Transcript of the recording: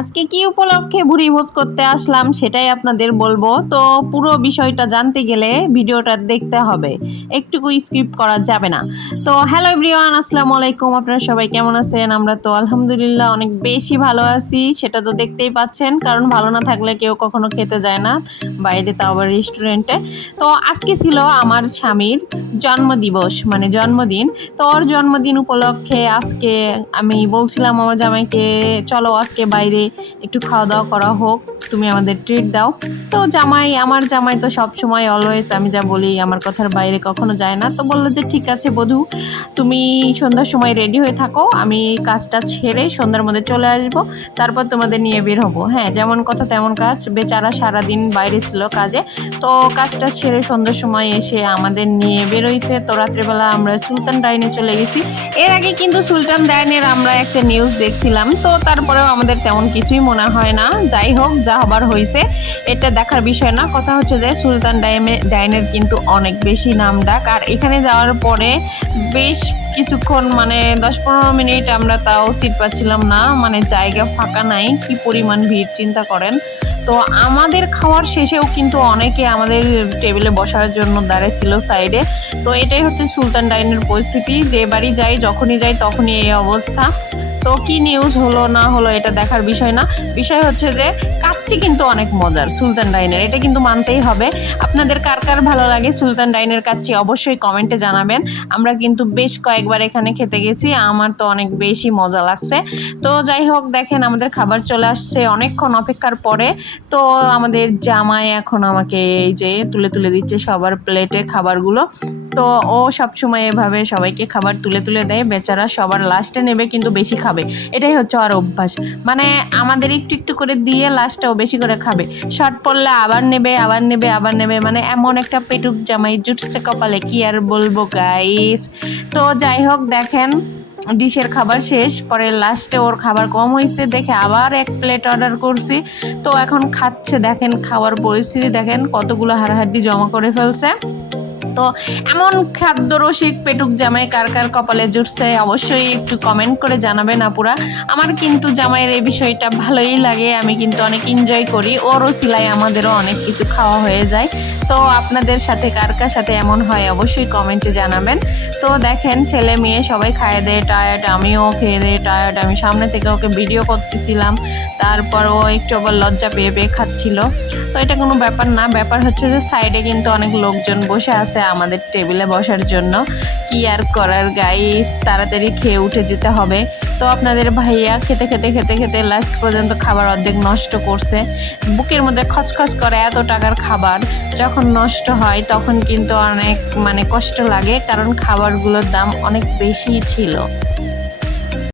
আজকে কি উপলক্ষে ভুরিভোজ করতে আসলাম সেটাই আপনাদের বলবো। তো পুরো বিষয়টা জানতে গেলে ভিডিওটা দেখতে হবে, একটুকু স্কিপ করা যাবে না। তো হ্যালো এভরিওয়ান, আসসালামু আলাইকুম। আপনারা সবাই কেমন আছেন? আমরা তো আলহামদুলিল্লাহ অনেক বেশি ভালো আছি, সেটা তো দেখতেই পাচ্ছেন, কারণ ভালো না থাকলে কেউ কখনো খেতে যায় না বাইরে, তাও আবার রেস্টুরেন্টে। তো আজকে ছিল আমার স্বামীর জন্মদিবস, মানে জন্মদিন। তো ওর জন্মদিন উপলক্ষে আজকে আমি বলছিলাম আমার জামাইকে, চলো আজকে বাইরে একটু খাওয়া দাওয়া করা হোক, তুমি আমাদের ট্রিট দাও। তো আমার জামাই তো সব সময় অলওয়েজ আমি যা বলি আমার কথার বাইরে কখনো যায় না। তো বললো যে ঠিক আছে বধূ, তুমি সন্ধ্যার সময় রেডি হয়ে থাকো, আমি কাজটা ছেড়ে সন্ধ্যার মধ্যে চলে আসবো, তারপর তোমাদের নিয়ে বের হবো। হ্যাঁ, যেমন কথা তেমন কাজ, বেচারা সারাদিন বাইরে ছিল কাজে। তো কাজটা ছেড়ে সন্ধ্যার সময় এসে আমাদের নিয়ে বেরোইছে। তো রাত্রেবেলা আমরা সুলতান ডাইনে চলে গেছি। এর আগে কিন্তু সুলতান ডাইনের আমরা একটা নিউজ দেখছিলাম, তো তারপরেও আমাদের তেমন কিছুই মনে হয় না। যাই হোক, যা হবার হয়েছে, এটা দেখার বিষয় না। কথা হচ্ছে যে সুলতান ডাইনের কিন্তু অনেক বেশি নাম ডাক, আর এখানে যাওয়ার পরে বেশ কিছুক্ষণ, মানে 10-15 মিনিট আমরা তাও সিট পাচ্ছিলাম না, মানে জায়গা ফাঁকা নাই, কি পরিমাণ ভিড় চিন্তা করেন। তো আমাদের খাওয়ার শেষেও কিন্তু অনেকে আমাদের টেবিলে বসার জন্য দাঁড়িয়েছিল সাইডে। তো এটাই হচ্ছে সুলতান ডাইনের পরিস্থিতি, যে বাড়ি যাই, যখনই যাই তখনই এই অবস্থা। তো কি নিউজ হলো না হলো এটা দেখার বিষয় না, বিষয় হচ্ছে যে কাচ্চি কিন্তু অনেক মজার সুলতান ডাইনের, এটা কিন্তু মানতেই হবে। আপনাদের কার কার ভালো লাগে সুলতান ডাইনের কাচ্চি অবশ্যই কমেন্টে জানাবেন। আমরা কিন্তু বেশ কয়েকবার এখানে খেতে গেছি, আমার তো অনেক বেশি মজা লাগছে। তো যাই হোক, দেখেন আমাদের খাবার চলে আসছে অনেকক্ষণ অপেক্ষার পরে। তো আমাদের জামাই এখন আমাকে এই যে তুলে তুলে দিচ্ছে সবার প্লেটে খাবারগুলো। তো ও সবসময় এভাবে সবাইকে খাবার তুলে তুলে দেয়, বেচারা সবার লাস্টে নেবে কিন্তু বেশি খাবে, এটাই হচ্ছে আর অভ্যাস। মানে আমাদের একটু একটু করে দিয়ে লাস্টেও বেশি করে খাবে, শর্ট পড়লে আবার নেবে আবার নেবে আবার নেবে, মানে এমন একটা পেটুক জামাই জুটছে কপালে, কি আর বলবো গাইস। তো যাই হোক, দেখেন ডিশের খাবার শেষ, পরে লাস্টে ওর খাবার কম হয়েছে দেখে আবার এক প্লেট অর্ডার করছি। তো এখন খাচ্ছে, দেখেন খাওয়ার পরিস্থিতি দেখেন, কতগুলো হাড়াহাড্ডি জমা করে ফেলছে। তো এমন খাদ্য রসিক পেটুক জামাই কার কার কপালে জুটছে অবশ্যই একটু কমেন্ট করে জানাবেন আপুরা। আমার কিন্তু জামাইয়ের এই বিষয়টা ভালোই লাগে, আমি কিন্তু অনেক এনজয় করি, ওরও সিলাই আমাদেরও অনেক কিছু খাওয়া হয়ে যায়। তো আপনাদের সাথে কার কার সাথে এমন হয় অবশ্যই কমেন্টে জানাবেন। তো দেখেন ছেলে মেয়ে সবাই খায় দেয় টায়ার্ড, আমিও খেয়ে দেয় টায়ার্ড, আমি সামনে থেকে ওকে ভিডিও করতেছিলাম, তারপর ও একটু আবার লজ্জা পেয়ে পেয়ে খাচ্ছিল। তো এটা কোনো ব্যাপার না, ব্যাপার হচ্ছে যে সাইডে কিন্তু অনেক লোকজন বসে আছে আমাদের টেবিলে বসার জন্য। কি আর করার গাইস, তাড়াতাড়ি খেয়ে উঠে যেতে হবে। তো আপনাদের ভাইয়া খেতে খেতে খেতে খেতে লাস্ট পর্যন্ত খাবার অর্ধেক নষ্ট করছে। বুকের মধ্যে খচখচ করে, এত টাকার খাবার যখন নষ্ট হয় তখন কিন্তু অনেক কষ্ট লাগে, কারণ খাবারগুলোর দাম অনেক বেশি ছিল।